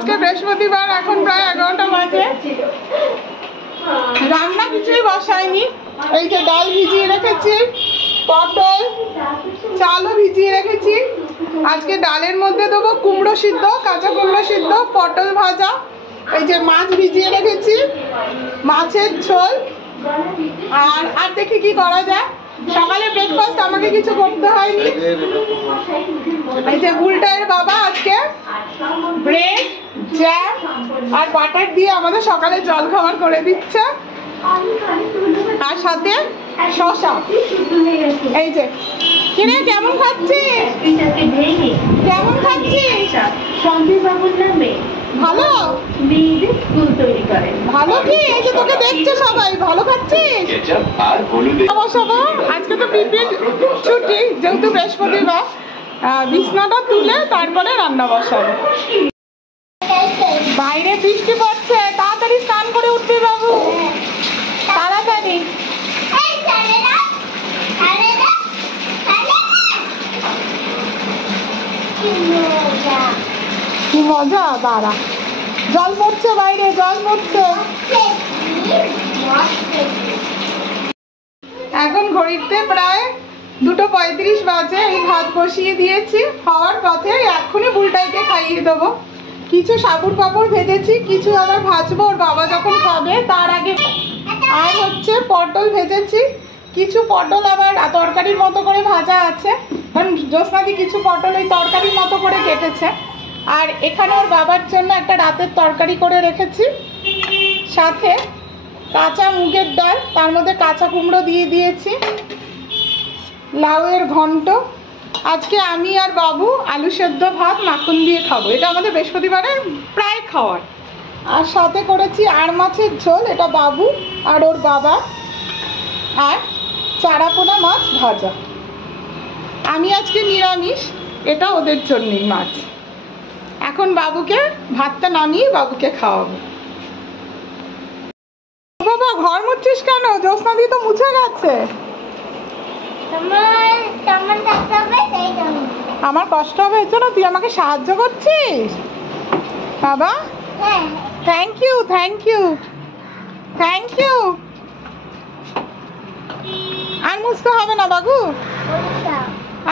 আজকে বৃহস্পতিবার, এখন প্রায় 11টা বাজে। রান্না কিছুই বসায়নি। এই যে ডাল ভিজিয়ে রেখেছি, পটল, চালও ভিজিয়ে রেখেছি। আজকে ডালের মধ্যে দেবো কুমড়ো সিদ্ধ, কাঁচা কুমড়ো সিদ্ধ, পটল ভাজা। এই যে মাছ ভিজিয়ে রেখেছি, মাছের ঝোল। আর দেখি কি করা যায়। সকালে ব্রেকফাস্ট আমাকে কিছু করতে হয়নি। এই যে বুলটাইয়ের বাবা আজকে ব্রেড, জ্যাম আর বাটার দিয়ে আমাদের সকালে জল খাবার করে দিচ্ছে, আর সাথে শসা। এই যে কিরে, কেমন খাচ্ছিস? কেমন খাচ্ছিস? ভালো ভালো কি? এই যে তোকে দেখছে সবাই, ভালো খাচ্ছিস? বসাবো। আজকে তো পিপির ছুটি, যেহেতু বৃহস্পতিবার। বিছনাটা তুলে তারপরে রান্না বসাবো। বাইরে বৃষ্টি পড়ছে, তাড়াতাড়ি স্নান করে উঠবি বাবু, তাড়াতাড়ি। কি মজা! দাঁড়া, জল পড়ছে বাইরে, জল পড়ছে। এখন ঘড়িতে প্রায় 2:35 বাজে। এই ভাত বসিয়ে দিয়েছি, খাওয়ার পথে এক্ষুনি বুলটাইকে খাইয়ে দেবো। কিছু সাবুর পাপড় ভেজেছি, কিছু আবার ভাজবো ওর বাবা যখন খাবে তার আগে। আর হচ্ছে পটল ভেজেছি, কিছু পটল আবার তরকারির মতো করে ভাজা আছে, কারণ জ্যোৎস্নাদি কিছু পটল ওই তরকারির মতো করে কেটেছে। আর এখানে ওর বাবার জন্য একটা রাতের তরকারি করে রেখেছি, সাথে কাঁচা মুগের ডাল, তার মধ্যে কাঁচা কুমড়ো দিয়ে দিয়েছি, লাউয়ের ঘন্ট। আজকে আমি আর বাবু আলু সেদ্ধ ভাত মাখন দিয়ে খাবো, এটা আমাদের বৃহস্পতিবারের প্রায় খাওয়ার। আর সাথে করেছি আর মাছের ঝোল, এটা বাবু আর ওর বাবা। আর চারাপোনা মাছ ভাজা। আমি আজকে নিরামিষ, এটা ওদের জন্যই মাছ। এখন বাবুকে ভাতটা নামিয়ে বাবুকে খাওয়াবো। বাবা, ঘর মুছছিস কেন? জ্যোৎস্নাদি তো মুছে গেছে। আমার কষ্ট হবে এর জন্য তুই আমাকে সাহায্য করছিস বাবা? Thank you, thank you, thank you. আর মুছতে হবে না বাবু,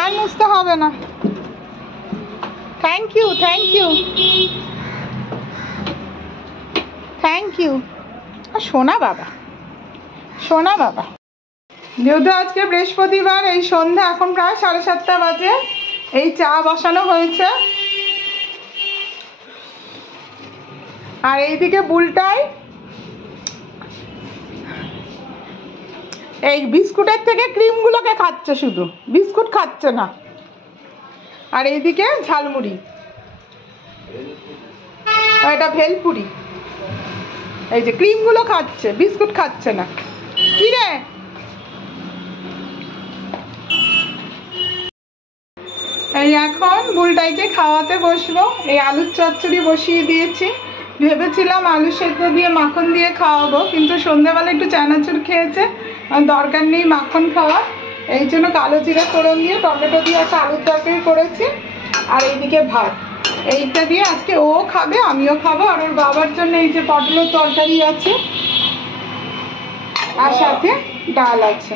আর মুছতে হবে না। Thank you, thank you, thank you. শোনা বাবা, শোনা বাবা। যেহেতু আজকে বৃহস্পতিবার, এই সন্ধ্যা এখন প্রায় 7:30 বাজে। এই চা বসানো হয়েছে, আর এইদিকে বুলটাই এই বিস্কুটের থেকে ক্রিমগুলোকে খাচ্ছে, শুধু বিস্কুট খাচ্ছে না। আর এইদিকে ঝালমুড়ি, এটা ভেলপুরি। এই যে ক্রিমগুলো খাচ্ছে, বিস্কুট খাচ্ছে না। কি রে? এই এখন বুলটাইকে খাওয়াতে বসবো। এই আলুর চচ্চড়ি বসিয়ে দিয়েছি। ভেবেছিলাম আলু সেদ্ধ দিয়ে মাখন দিয়ে খাওয়াবো, কিন্তু সন্ধ্যাবেলা একটু চানাচুর খেয়েছে, দরকার নেই মাখন খাওয়া। এই জন্য কালো জিরা ফোড়ন দিয়ে টমেটো দিয়ে একটা আলুর তরকারি করেছি। আর এইদিকে ভাত, এইটা দিয়ে আজকে ও খাবে, আমিও খাবো। আর ওর বাবার জন্য এই যে পটলের তরকারি আছে, আর সাথে ডাল আছে।